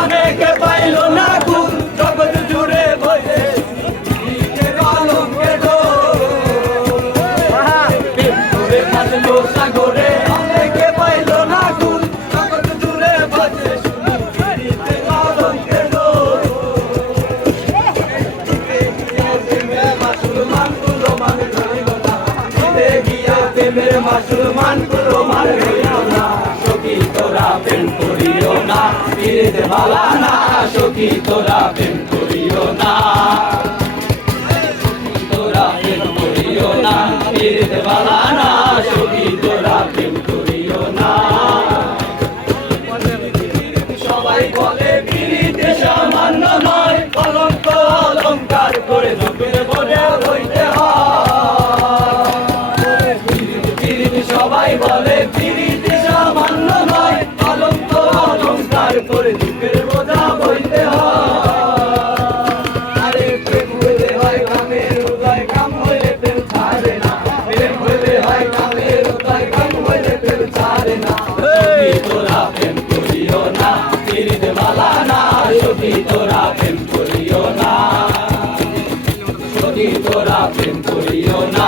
অনেকে পাইল না খুন, জগৎ জুড়ে ভাসলো সাগরে, অনেকে পাইল না খুন, জগৎ জুড়ে বাজে। মুসলমানগুলো মান মুসলমানগুলো মান ফিরে সখী তোরা প্রেম করিও না। তোরা প্রেম করিও না। ফিরে ভালা হয় কামের উদয় কাম হইলে প্রেম ছাড়ে না। প্রেম হইলে হয় কামের উদয় কাম তোরা প্রেম করিও না তোরা প্রেম করিও না। তোরা প্রেম করিও না